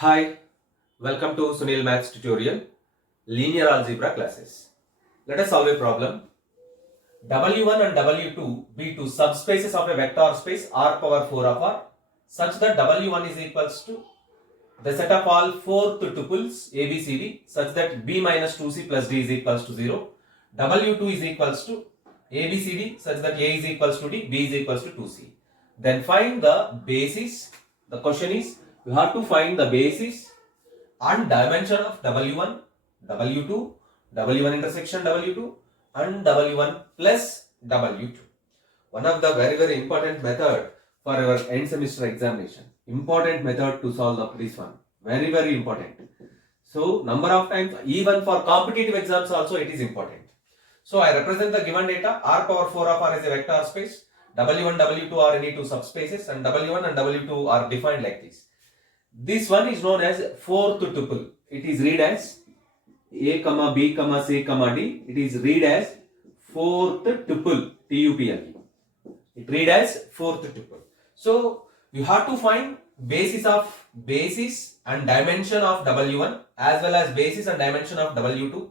Hi, welcome to Sunil Maths tutorial, linear algebra classes. Let us solve a problem. W1 and W2 be two subspaces of a vector space R power 4 of R such that W1 is equals to the set of all fourth tuples ABCD such that B minus 2C plus D is equals to 0. W2 is equals to ABCD such that A is equals to D, B is equals to 2C. Then find the basis. The question is, you have to find the basis and dimension of W1, W2, W1 intersection W2 and W1 plus W2. One of the very important method for our end semester examination. Important method to solve this one. Very important. So number of times, even for competitive exams also it is important. So I represent the given data. R power 4 of R is a vector space. W1, W2 are any two subspaces and W1 and W2 are defined like this. This one is known as fourth tuple. It is read as A, B, C, D. It is read as fourth tuple. T-U-P-L-E. It read as fourth tuple. So you have to find basis and dimension of W1 as well as basis and dimension of W2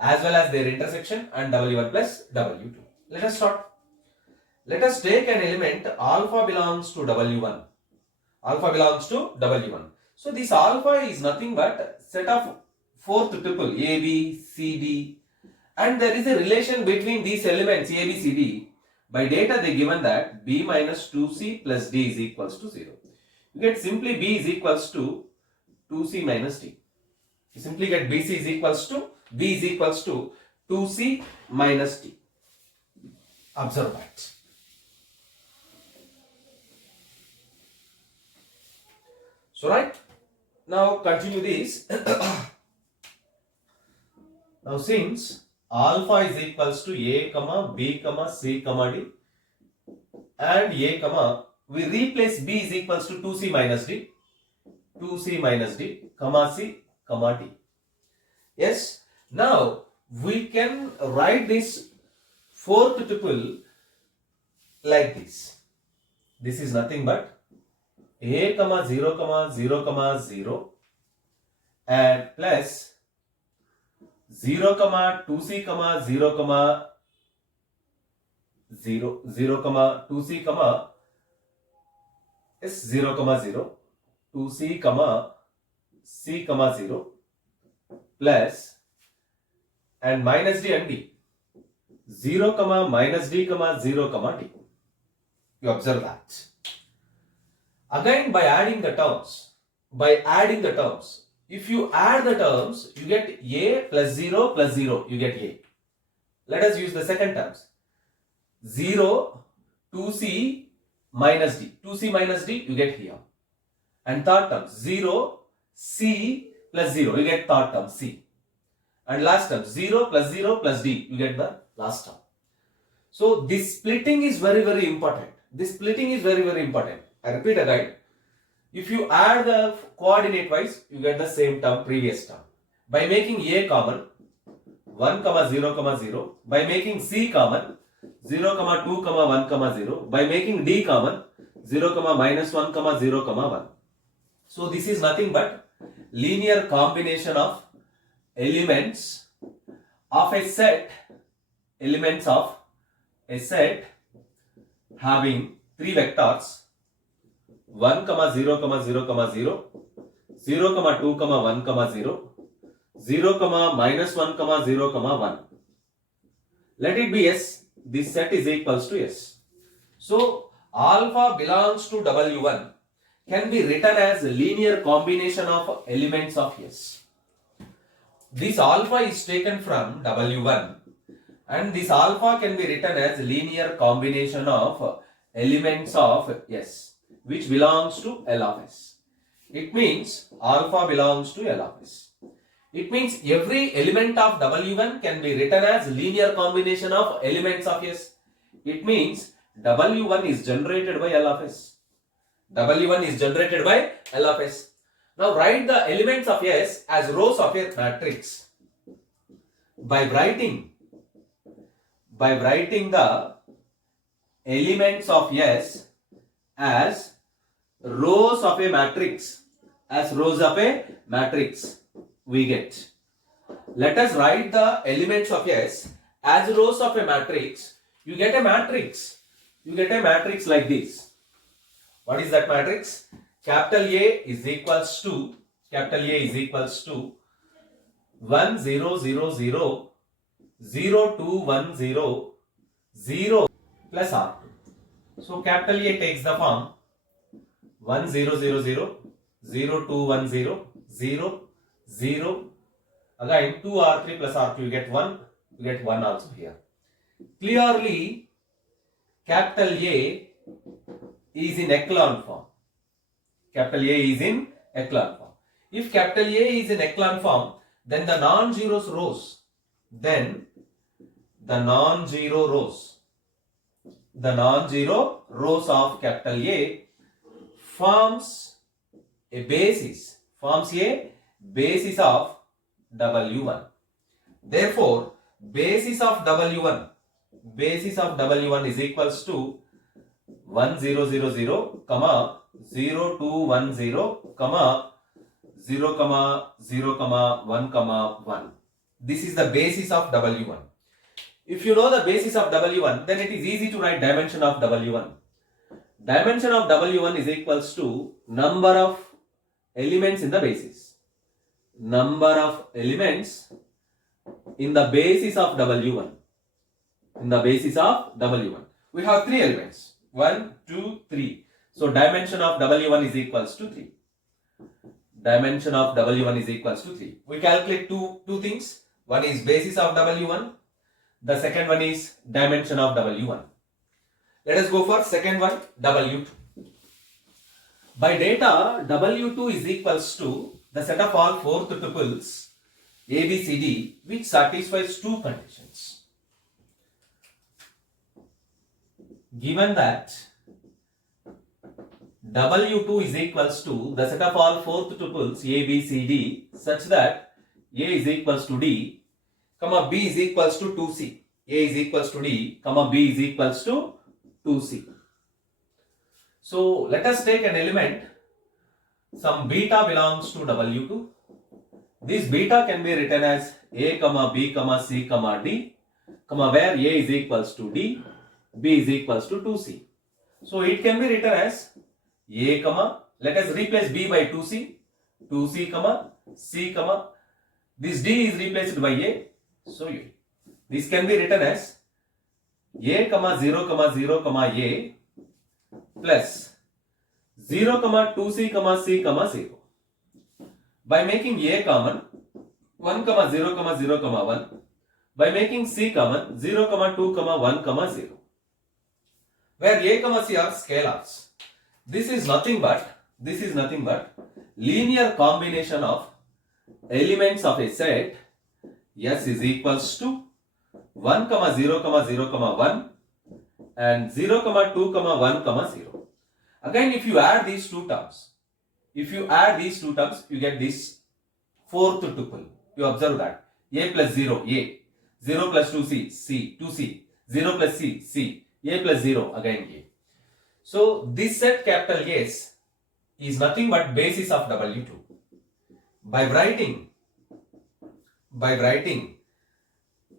as well as their intersection and W1 plus W2. Let us start. Let us take an element alpha belongs to W1. Alpha belongs to W1. So this alpha is nothing but set of fourth tuple A, B, C, D, and there is a relation between these elements A, B, C, D. By data they given that B minus 2C plus D is equals to 0. You get simply B is equals to 2C minus D. You simply get B is equals to 2C minus D. Observe that. So right, now continue this. Now since alpha is equals to A, B, C, D and A, we replace B is equals to 2C minus D, C, D. Yes, now we can write this fourth tuple like this. This is nothing but A, 0, 0, and plus 0, 2C, 0, 0, 2C, S 0, 0, 2C, C, 0, plus and minus D and D. 0, minus D, 0, D. You observe that. Again, by adding the terms, if you add the terms, you get A plus 0, you get A. Let us use the second terms. 0, 2C minus D. 2C minus D, you get here. And third term, 0, C plus 0, you get third term, C. And last term, 0 plus D, you get the last term. So, this splitting is very important. I repeat again. If you add the coordinate wise, you get the same term, previous term. By making A common, 1, 0, 0. By making C common, 0, 2, 1, 0. By making D common, 0, minus 1, 0, 1. So this is nothing but linear combination of elements of a set, having three vectors 1, 0, 0, 0, 0, 2, 1, 0, 0, minus 1, 0, 1. Let it be S. This set is equals to S. So, alpha belongs to W1 can be written as linear combination of elements of S. This alpha is taken from W1 and this alpha can be written as linear combination of elements of S, which belongs to L of S. It means alpha belongs to L of S. It means every element of W1 can be written as linear combination of elements of S. It means W1 is generated by L of S. W1 is generated by L of S. Now write the elements of S as rows of a matrix. By writing the elements of S as rows of a matrix, as rows of a matrix we get. Let us write the elements of S as rows of a matrix. You get a matrix. You get a matrix like this. What is that matrix? Capital A is equals to 1 0 0 0 0 2 1 0 0 plus R2. So capital A takes the form 1 0 0 0 0 2 1 0 0 0. Again 2 R3 plus R2, you get 1. You get 1 also here. Clearly capital A is in echelon form. Capital A is in echelon form. If capital A is in echelon form, then the non-zero rows of capital A forms a basis of W1. Therefore, basis of W1 is equals to 1 0 0 0, 0 2 1 0, 0, 0, 1, 1. This is the basis of W1. If you know the basis of W1, then it is easy to write dimension of W1. Dimension of W1 is equals to number of elements in the basis. Number of elements in the basis of W1. In the basis of W1. We have 3 elements. 1, 2, 3. So dimension of W1 is equals to 3. Dimension of W1 is equals to 3. We calculate two things. One is basis of W1. The second one is dimension of W1. Let us go for second one, W2. By data, W2 is equals to the set of all 4th tuples A, B, C, D which satisfies 2 conditions. Given that W2 is equals to the set of all 4th tuples A, B, C, D such that A is equals to D, comma B is equals to 2C. A is equals to D, comma B is equals to 2C. So let us take an element, some beta belongs to W2. This beta can be written as A, comma B, comma C, comma D, comma where A is equals to D, B is equals to 2C. So it can be written as A, comma, let us replace B by 2C, 2C, comma, C, comma, this D is replaced by A, so A. This can be written as A, comma, 0, comma, 0, comma, A plus 0, comma, 2C, comma, C, comma, 0. By making A common, 1, comma, 0, comma, 0, comma, 1. By making C common, 0, comma, 2, comma, 1, comma, 0. Where A, comma, C are scalars. This is nothing but linear combination of elements of a set S is equals to 1, comma, 0, comma, 0, comma, 1 and 0, comma, 2, comma, 1, comma, 0. Again, if you add these two terms, you get this 4th tuple. You observe that A plus 0, A, 0 plus 2C, C, 2C, 0 plus C, C, A plus 0, again A. So this set capital S is nothing but basis of W2. By writing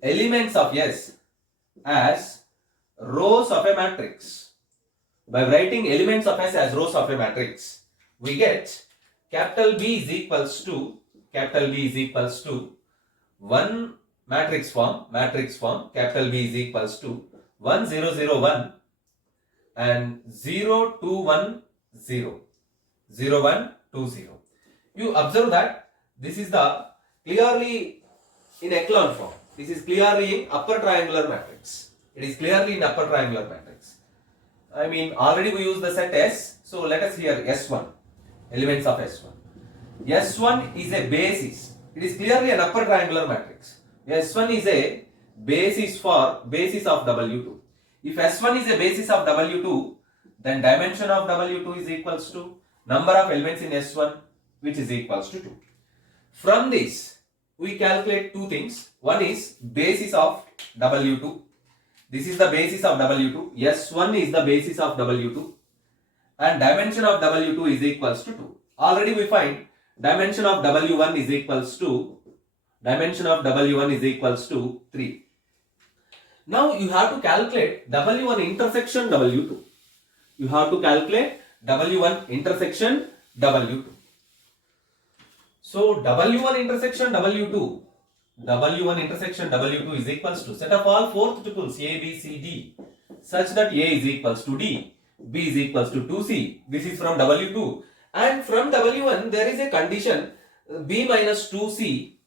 elements of S as rows of a matrix, we get capital B is equals to 1 matrix form, capital B is equals to 1 0 0 1 and 0 2 1 0, 0 1 2 0. You observe that this is the clearly in echelon form. This is clearly in upper triangular matrix. It is clearly in upper triangular matrix. I mean, already we use the set S. So let us hear S1, elements of S1. S1 is a basis. It is clearly an upper triangular matrix. S1 is a basis of W2. If S1 is a basis of W2, then dimension of W2 is equals to number of elements in S1, which is equals to 2. From this, we calculate two things. One is basis of W2. This is the basis of W2. S1 is the basis of W2. And dimension of W2 is equals to 2. Already we find dimension of W1 is equals to 3. Now you have to calculate W1 intersection W2. You have to calculate W1 intersection W2. So W1 intersection W2 is equals to set of all fourth tuples A, B, C, D such that A is equals to D, B is equals to 2C. This is from W2, and from W1 there is a condition B minus 2C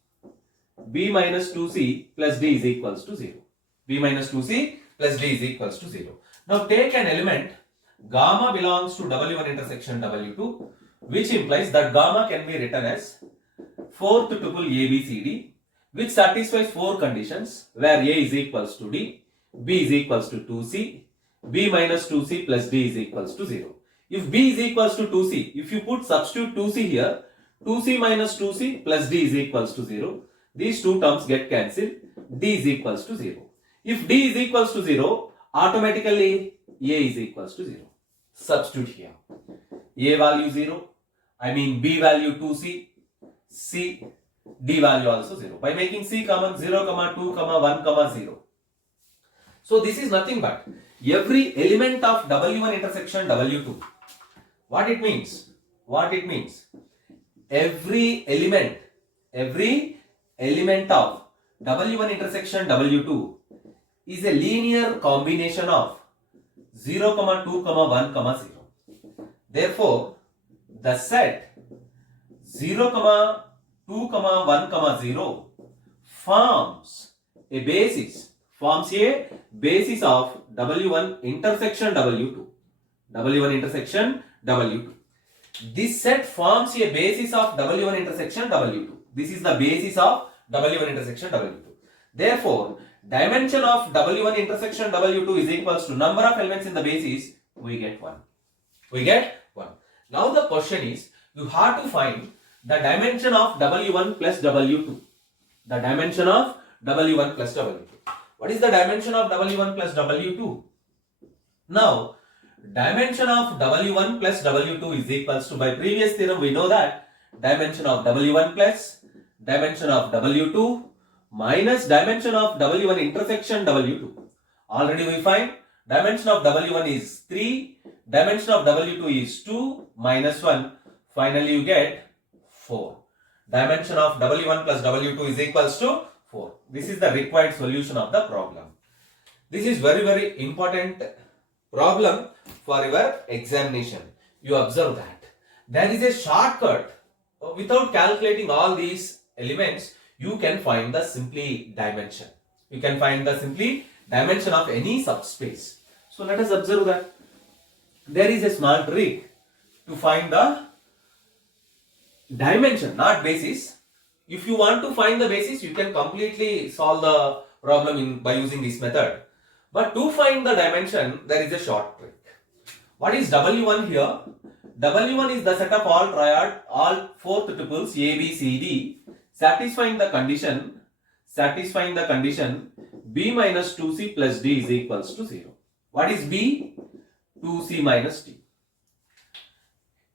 plus D is equals to 0. B minus 2C plus D is equals to 0. Now take an element gamma belongs to W1 intersection W2, which implies that gamma can be written as fourth tuple ABCD, which satisfies four conditions where A is equals to D, B is equals to 2C, B minus 2C plus D is equals to 0. If B is equals to 2C, if you substitute 2C here, 2C minus 2C plus D is equals to 0. These two terms get cancelled. D is equals to 0. If D is equals to 0, automatically A is equals to 0. Substitute here. A value 0, B value 2C, C, D value also 0. By making C common 0, 2, 1, 0. So this is nothing but every element of W1 intersection W2. What it means? Every element of W1 intersection W2 is a linear combination of 0, 2, 1, 0. Therefore, the set 0, 2, 1, 0 forms a basis of W1 intersection W2. This set forms a basis of W1 intersection W2. This is the basis of W1 intersection W2. Therefore, dimension of W1 intersection W2 is equals to number of elements in the basis. We get 1. Now the question is, you have to find the dimension of W1 plus W2. What is the dimension of W1 plus W2? Now, dimension of W1 plus W2 is equals to, by previous theorem we know that dimension of W1 plus dimension of W2 minus dimension of W1 intersection W2. Already we find dimension of W1 is 3, dimension of W2 is 2 minus 1. Finally you get 4. Dimension of W1 plus W2 is equals to 4. This is the required solution of the problem. This is very important problem for your examination. You observe that there is a shortcut. Without calculating all these elements, you can find the simply dimension. You can find the simply dimension of any subspace. So let us observe that there is a small trick to find the dimension, not basis. If you want to find the basis, you can completely solve the problem by using this method. But to find the dimension, there is a short trick. What is W1 here? W1 is the set of all fourth tuples A, B, C, D satisfying the condition B minus 2C plus D is equals to 0. What is B? 2C minus D.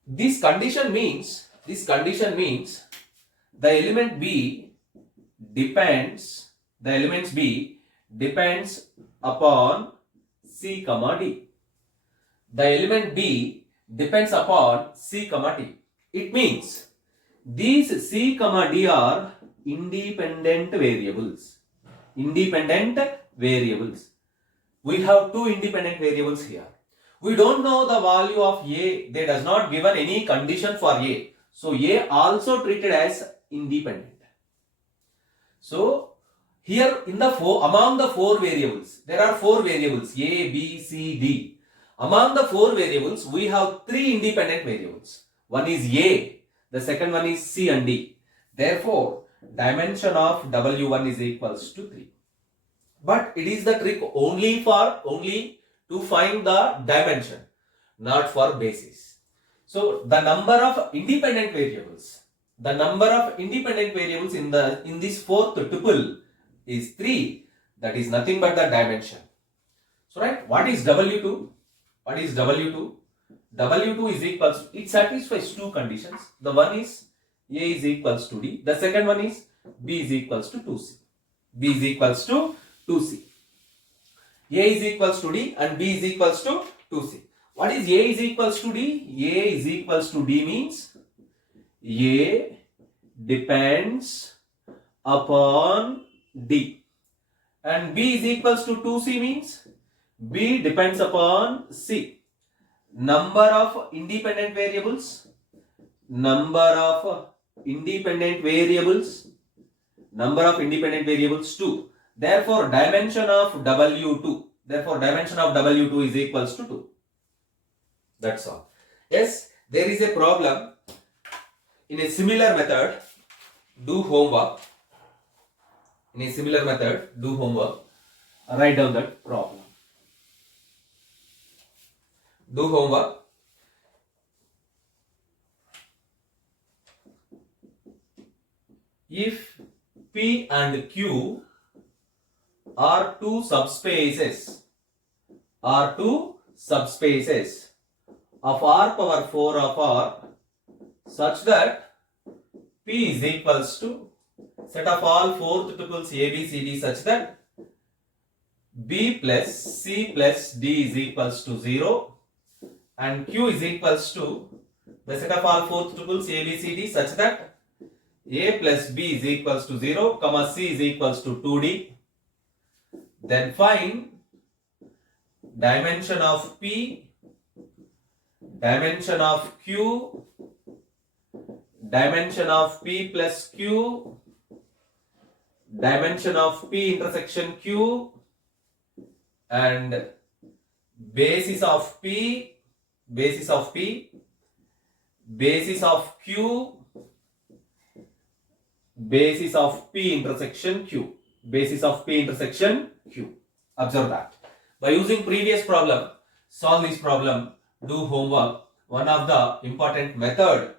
This condition means the element B depends upon C, D. The element B depends upon C, D. It means these C, D are independent variables. We have two independent variables here. We don't know the value of A. They does not given any condition for A. So A also treated as independent. So here among the four variables, there are four variables A, B, C, D. Among the four variables, we have three independent variables. One is A, the second one is C and D. Therefore, dimension of W1 is equals to 3. But it is the trick only to find the dimension, not for basis. So the number of independent variables in this fourth tuple is 3. That is nothing but the dimension. So right, what is W2? W2 is equals, it satisfies two conditions. The one is A is equals to D. The second one is B is equals to 2C. B is equals to 2C. A is equals to D and B is equals to 2C. What is A is equals to D? A is equals to D means A depends upon D. And B is equals to 2C means B depends upon C. Number of independent variables, number of independent variables 2. Therefore, dimension of W2 is equals to 2. That's all. Yes, there is a problem in a similar method. Do homework. In a similar method, do homework. Write down that problem. Do homework. If P and Q are two subspaces of R power 4 of R such that P is equals to set of all fourth tuples A, B, C, D such that B plus C plus D is equals to 0 and Q is equals to the set of all fourth tuples A, B, C, D such that A plus B is equals to 0, comma C is equals to 2D. Then find dimension of P, dimension of Q, dimension of P plus Q, dimension of P intersection Q, and basis of P, basis of Q, basis of P intersection Q, basis of P intersection Q. Observe that. By using previous problem, solve this problem, do homework. One of the important method